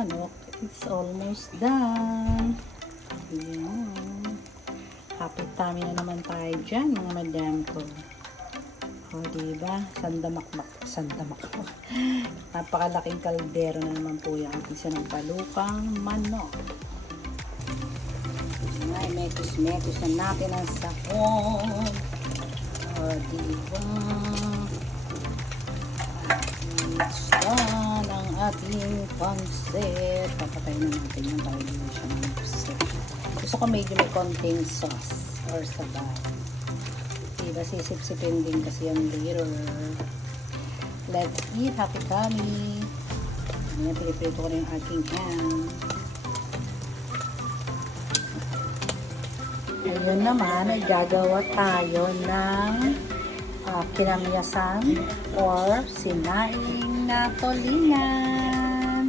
manok. It's almost done. Ayan. Happy tummy na naman tayo dyan, mga madam ko. O, diba? Sandamakmak. Napakalaking kaldero na naman po yung ating sinampalukang manok. Ay, mekus-mekus na natin ang sahog. O, diba? It's done ang ating pansit. Papatayin na natin yung bago siya ng pansit. Gusto ko medyo may konting sauce or sabaw. Diba, sisip-sipin din kasi yung later. Let's eat, happy tummy. Ayan, piliprito ko na yung aking ham. Ayun naman, ay gagawa tayo ng kinamyasan or sinaing na tulingan.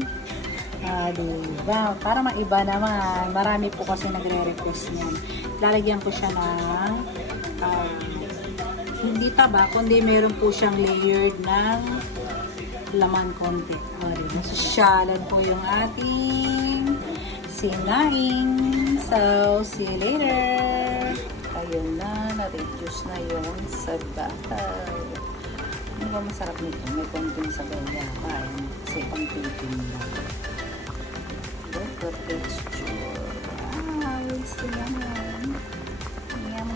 Diba? Para maiba naman. Marami po kasi nagre-request niyan. Lalagyan ko siya ng hindi taba, kundi meron po siyang layered ng laman konti. Diba? Sosyalan po yung ating sinaing. So, see you later! Ayun na, na-reduce na yung sabaw. Ano ba masarap nito? May konting sabaw niya. Ayun, kasi pang titin na. Look at the texture. Wow, it's yum. Yum.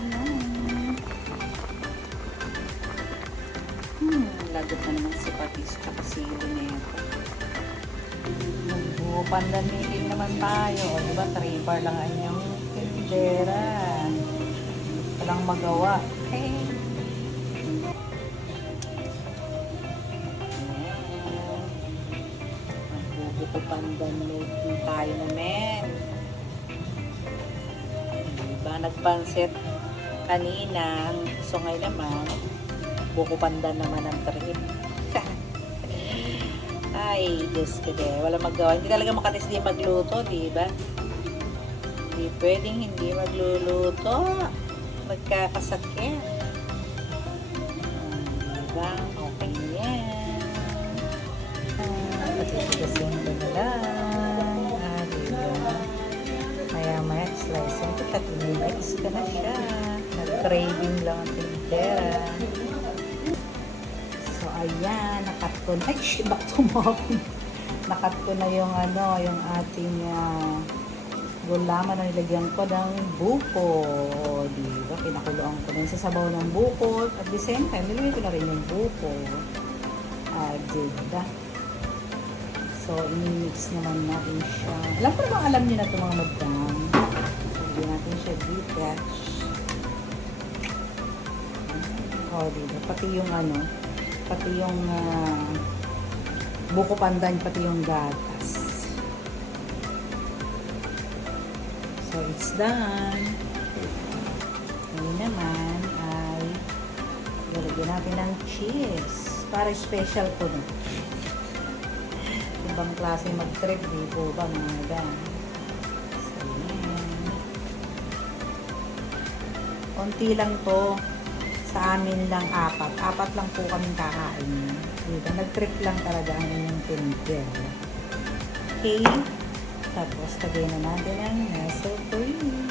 Lagot na naman si patis tsaka sili nito. Pandanigin naman tayo. O, diba? 3 bar lang ang yung tindera. Walang magawa. Hey! Magbubuko pandanigin tayo naman. Diba? Nagpansit kanina. So ngayon naman, buko pandan naman ang trip. Ay, Diyos ko din. Wala magawa. Hindi talaga makatis di magluto, di ba? Hindi pwedeng hindi magluluto. Magkakasakit. Diba? Okay na yan. Patis-pasin ko na lang. Diba? Maya-maya, slice ko. Katinibix ka na siya. Nag-craving lang ang tindera. Ayan, nakat ko na. Ay, back to mom. Nakat ko na yung yung ating gulaman na nilagyan ko ng buko. Diba? Pinakuloan ko na sa sabaw ng buko. At the same time, nilagyan ko na rin yung buko. Diba? So, ini-mix naman natin siya. Alam niyo na ito mga madam. Lagyan natin siya detach. Diba? Pati yung buko pandan, pati yung gatas. So, it's done. Ngayon naman ay lalagyan natin ng cheese. Para special po na. Ibang klase mag-trip, di po ba mga gan? So, yan. Konti lang to. Sa amin lang 4 lang po kaming kakain. Diba? Nag-trip lang talaga ang inyong tiniger. Okay. Tapos, lagay na natin ang nasa cream.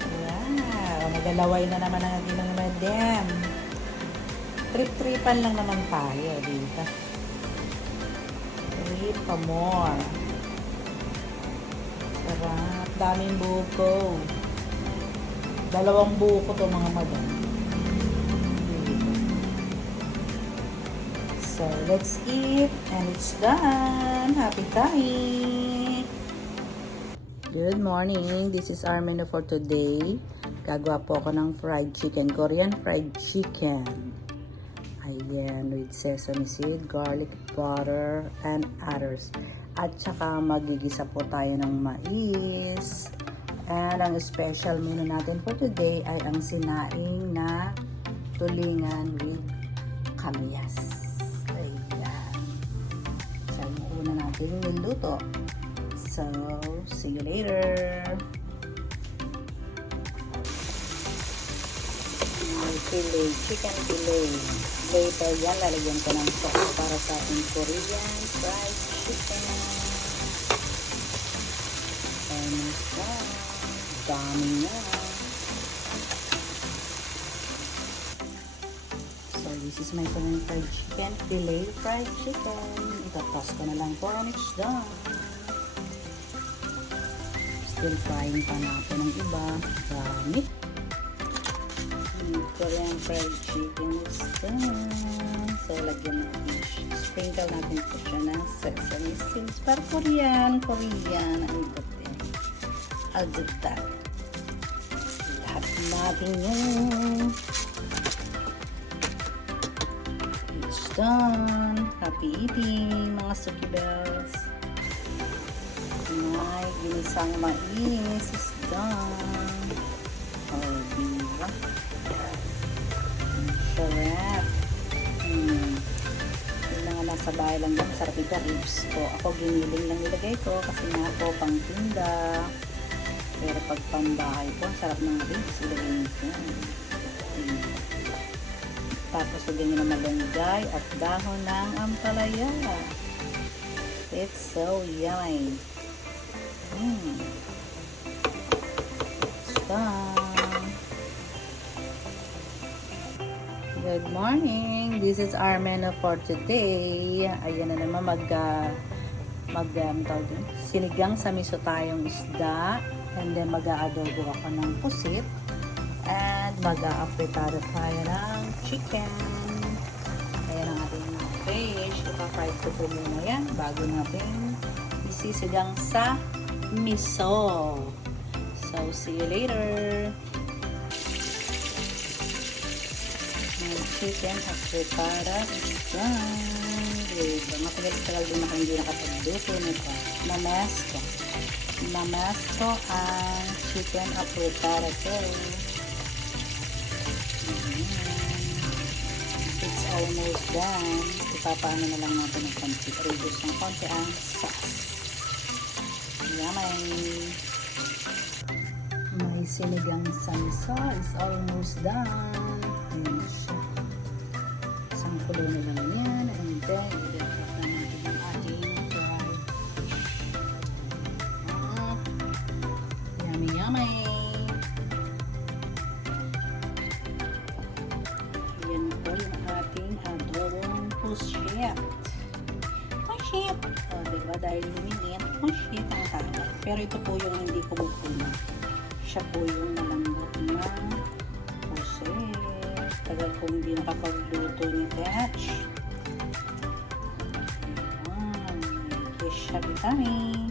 Wow. Nagalaway na naman ang ating mga madam. Trip-tripan lang naman tayo. Diba? Trip pa more. Sarap. Daming buko. 2 buko to mga madam. So, let's eat. And it's done. Happy tummy. Good morning. This is our menu for today. Gagawa po ako ng fried chicken. Korean fried chicken. Ayan. With sesame seed, garlic, butter, and others. At saka magigisa po tayo ng mais. And ang special menu natin for today ay ang sinaing na tulingan with kamyas. Ayan. So, una natin niluto. So, see you later. Filet, chicken filet. Later yan, lalagyan ko ng sauce para sa ating Korean fried chicken. chicken. Almost done. Dami na. So, this is my Korean fried chicken. Filet fried chicken. Ito-toss ko na lang po and it's done. Still frying pa natin ng iba. Dami. Korean fried chicken is done. So, lagyan natin. Sprinkle natin po siya ng sesame seeds. Para Korean. Ang dati. I'll do that. Lahat natin yung it's done. Happy eating, mga Suki Bells. My ginisang mais is done. Oh, diba? Sarap. Yung mga nasa bahay lang yan, masarap ito, ribs ko. Ako giniling lang nilagay ko kasi nga po pang tinda. Pero pag pambahay po, sarap ng ribs, ilagay nito. Tapos lagyan nyo na malunggay at dahon ng ampalaya. It's so yummy. It's done. Good morning. This is our menu for today. Ayan na naman sinigang sa miso tayong isda. And then mag-aadobo ako ng pusit. And mag-a-prepare tayo ng chicken. Ayan ang ating mga fish. Ipa-fry ko po muna yan bago natin isisigang sa miso. So, see you later. My chicken at prepara is done. Diba? Matagal-tagal din ako hindi nakapagluto nito. Namas ko ang chicken at prepara ko. It's almost done. Ipapaano na lang natin ng konti. Reduce ng konti ang sauce. Yummy! My sinigang sa miso is almost done. Ayan siya. Isang kulo na lang yan. And then, i-decorate na natin ang ating fried fish. Yummy, yummy! Yan po yung ating adobong pusit. Pusit! O, diba? Dahil luminit, pusit ang tawag. Pero ito po yung hindi kumukulo. Siya po yung malambot na pusit. Tagal kong hindi nakapagluto ni Dutch. Kiss siya, bitami.